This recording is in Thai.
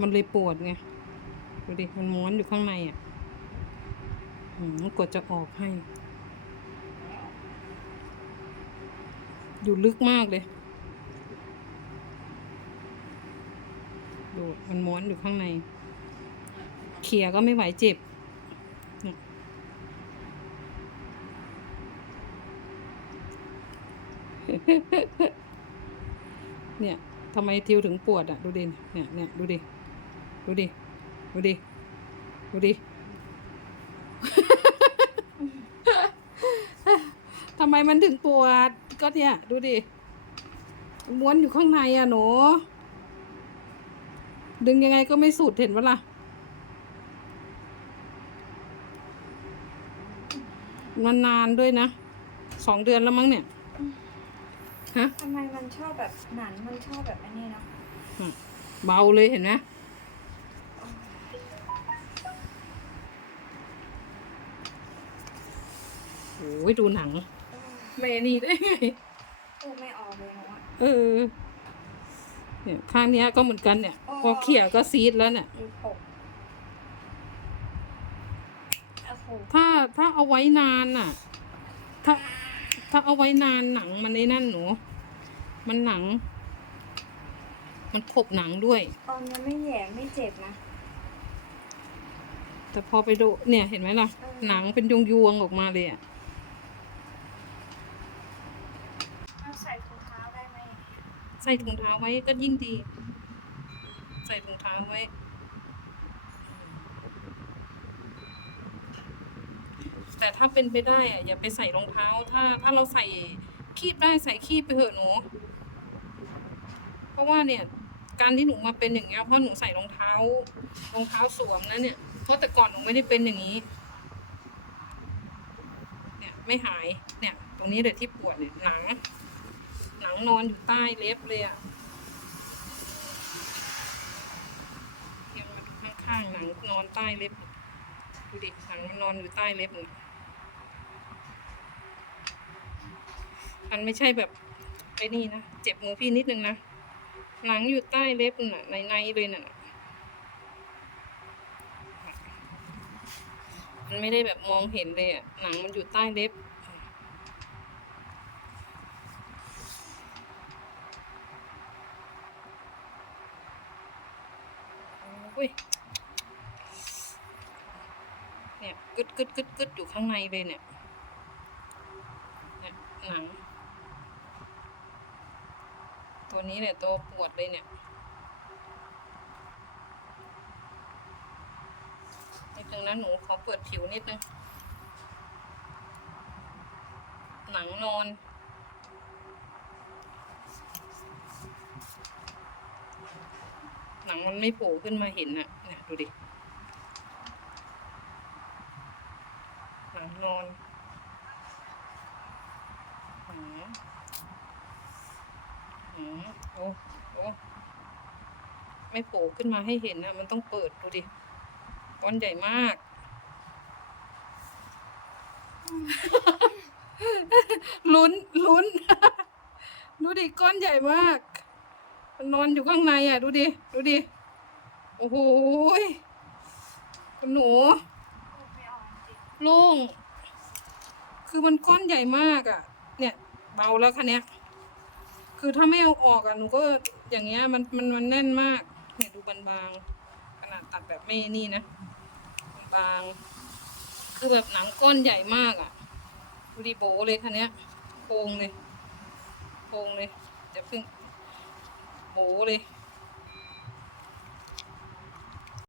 มันเลยปวดไง ดูดิ มันม้วนอยู่ข้างในอะอืมกดจะออกให้ อยู่ลึกมากเลย ดู มันม้วนอยู่ข้างใน เขี่ยก็ไม่ไหวเจ็บเนี่ยทำไมทิวถึงปวดอะ ดูดิเนี่ยเนี่ยดูดิ ดูดิ ดูดิ ดูดิ ทำไมมันถึงปวด ก็เนี่ย ดูดิ ม้วนอยู่ข้างในอะหนู ดึงยังไงก็ไม่สุดเห็นปะล่ะนานๆด้วยนะ สองเดือนแล้วมั้งเนี่ย ฮะ ทำไมมันชอบแบบหนังมันชอบแบบอันนี้เนาะอะเบาเลยเห็นไหม โอ้ยดูหนัง ไม่นี่ได้ไงพูดไม่ออกเลยเนาะเออ เนี่ยข้างเนี้ยก็เหมือนกันเนี่ย พอเขี่ยก็ซีดแล้วเนี่ยอีหกโอ้โหถ้าถ้าเอาไว้นานน่ะ ถ้าถ้าเอาไว้นานหนังมันในนั่นหนู มันหนัง มันขบหนังด้วย ตอนยังไม่แหย่ไม่เจ็บนะ แต่พอไปดูเนี่ยเห็นไหมล่ะ เออ หนังเป็นยวงยวงๆออกมาเลยอะ เราใส่ถุงเท้าได้ไหม ใส่ถุงเท้าไว้ก็ยิ่งดี ใส่ถุงเท้าไว้ แต่ถ้าเป็นไปได้อะอย่าไปใส่รองเท้า ถ้าถ้าเราใส่คีบได้ใส่คีบไปเถอะหนู เพราะว่าเนี่ย การที่หนูมาเป็นอย่างเงี้ยเพราะหนูใส่รองเท้ารองเท้าสวมนะเนี่ยเพราะแต่ก่อนหนูไม่ได้เป็นอย่างนี้ เนี่ยไม่หายเนี่ย ตรงนี้เลยที่ปวดเนี่ยหนัง หนังนอนอยู่ใต้เล็บเลยอะเทียงมาดูข้างๆหนังนอนใต้เล็บดูดิหนังนอนอยู่ใต้เล็บเนี่ยมันไม่ใช่แบบไอ้นี่นะ เจ็บมือพี่นิดนึงนะ หนังอยู่ใต้เล็บน่ะ ในในเลยน่ะ มันไม่ได้แบบมองเห็นเลยอะ หนังมันอยู่ใต้เล็บ โอ้ยเนี่ยกึดกึดกึดกึดอยู่ข้างในเลยเนี่ยเนี่ยหนัง ตัวนี้เนี่ยตัวปวดเลยเนี่ยนิดนึงนะหนูขอเปิดผิวนิดนึง หนังนอน หนังมันไม่โผล่ขึ้นมาเห็นอะเนี่ยดูดิหนังนอนหืมหืมโอ้โอ้ไม่โผล่ขึ้นมาให้เห็นนะมันต้องเปิดดูดิก้อนใหญ่มาก ลุ้นลุ้น ดูดิก้อนใหญ่มาก มันนอนอยู่ข้างในอะ ดูดิ ดูดิ โอ้โหคุณหนูพูดไม่ออกจริงโล่ง คือมันก้อนใหญ่มากอะ เนี่ย เบาแล้วคันเนี้ย คือถ้าไม่เอาออกอะ หนูก็อย่างเงี้ย มันมันมันแน่นมาก เนี่ยดูบางๆ ขนาดตัดแบบไม่นี่นะ บางๆ คือแบบหนังก้อนใหญ่มากอะ ดูดิโบเลยคันเนี้ยโครงเลยโครงเลยจะเพิ่ง โบเลย